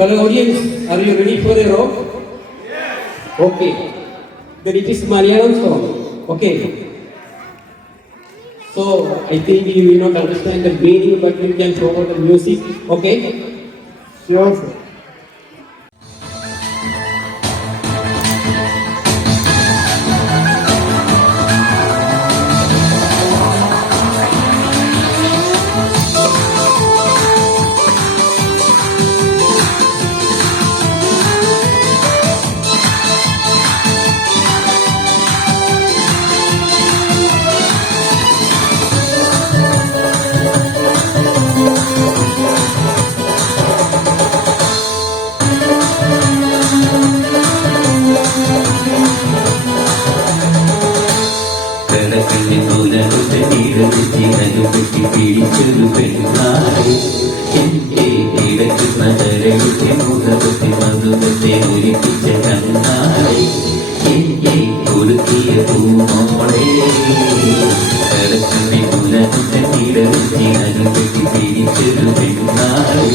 Hello audience, are you ready for the rock? Okay. Then it is Malayalam song. Okay. So I think you will not understand the meaning, but you can follow the music. Okay? Sure, sir. പിടിച്ചൊരു പെരുന്നാളെ എന്റെ കിടക്കുന്ന തരയുടെ മുഖത്തെ മധുരത്തെ ഒരുക്കിച്ച കണ്ണാളെ എന്നെ കൊടുക്കിയ പൂമോളെ കടക്കണ്ണെ പുലകുന്ന കിടത്തി അനുപെട്ടി പിടിച്ചൊരു പെരുന്നാളെ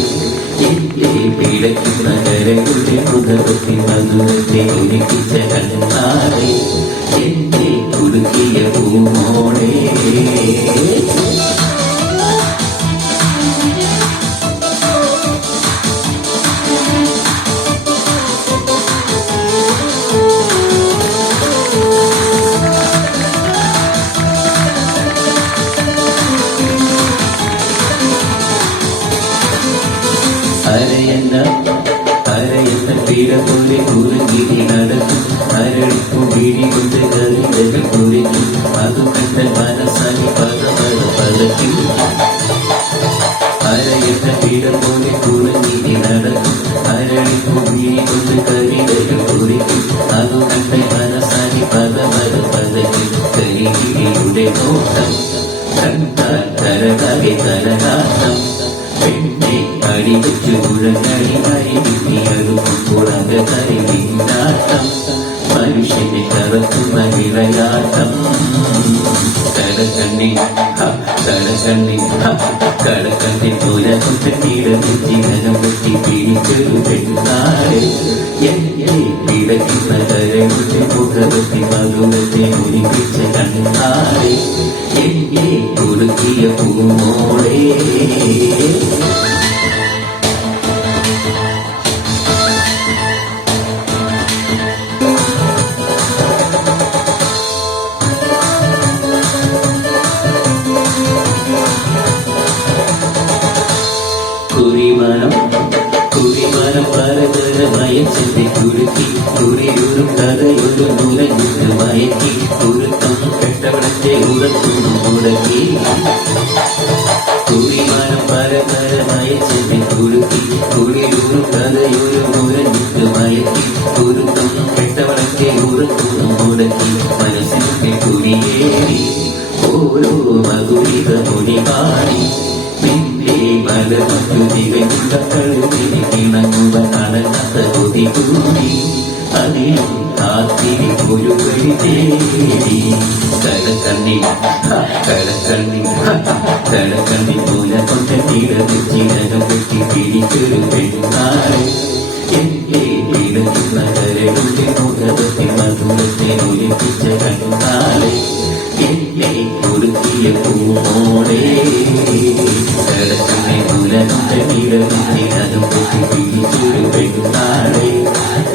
എന്റെ കിടക്കുന്ന തരയുടെ മുഖത്തെ മധുരത്തെ ഒരുക്കിച്ച കണ്ണാളെ എന്നെ കൊടുക്കിയ പൂമോളെ അരയെന്ന പീഡ പോലെ കുറുകിരി നടക്കും അരളിപ്പു വീടി കൊണ്ട് കവിതകൾ കുറിക്കും അതു കണ്ട മനസ്സായി പലക്കും അരയെന്ന പീഡ പോലെ കുറുകിരി നടക്കും അരളിപ്പു വീടി കൊണ്ട് കവിതകൾ കുറിക്കും അതു കണ്ട മനസ്സായി പലക്കും കരികിരിയുടെ നോട്ടം കണ്ടാൽ കരകാകെ കരകാട്ടം പെണ്ണെ അടിവച്ചു കുഴങ്ങടിയായി വിധിയറുമ്പോൾ അകതരിനാട്ടം മനുഷ്യനെ കറക്കുന്ന വിളയാട്ടം കടക്കണ്ണി കടക്കണ്ണി പുലകൊണ്ട കിടന്നിരം വെട്ടി പിടിച്ചൊരു പെണ്ണാട് എന്നെ പിടയ്ക്കുന്ന കരയുടെ മുഖത്തെ മധുരത്തെ മുരിപ്പിച്ച കണ്ണാട് എന്നെ കൊടുക്കിയ പൂമോളെ കുറിമാനം പലതരമായ ചെന്തി കുരുക്കി കുറിയൊരു കഥയൊരു മുലഞ്ഞിട്ട് മയക്കി കുരുക്കം കെട്ടവളത്തെ ഉറക്കുന്നു മുടക്കി കുറിമാനം പലതരമായ ചെന്തി കുരുക്കി കുറിയൊരു കഥയൊരു മുലഞ്ഞിട്ട് മയക്കി കുരുക്കം കെട്ടവളത്തെ ഉറക്കുന്നു മുടക്കി മനസ്സിന്റെ കുറിയേറി ഓരോ മധുരിത മൊഴി പാടി മലമറ്റു തികഞ്ഞ കഴുതിരി കിണങ്ങുക നടക്കാത്ത കൊതി കൂടി അതിലും കാത്തിരി ഒരു വഴി തേടി കടക്കണ്ണി പോലെ കൊണ്ട തിരകം വെട്ടി പിടിച്ചൊരു പെണ്ണാളെ എന്റെ കിടക്കുന്ന കരയുടെ മുഖത്തെ മധുരത്തെ ഒലിപ്പിച്ച കണ്ണാളെ എന്നെ കൊടുക്കിയ പൂമോളെ കടക്കണ്ണെ പുലകുണ്ട കിടന്നിരം പൊട്ടി പിടിച്ചൊരു പെണ്ണാളെ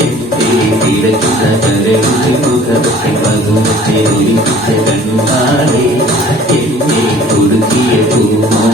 എന്റെ കിടക്കുന്ന കരയുടെ മുഖത്തെ മധുരത്തെ ഒലിപ്പിച്ച കണ്ണാളെ എന്നെ കൊടുക്കിയ പൂമോളെ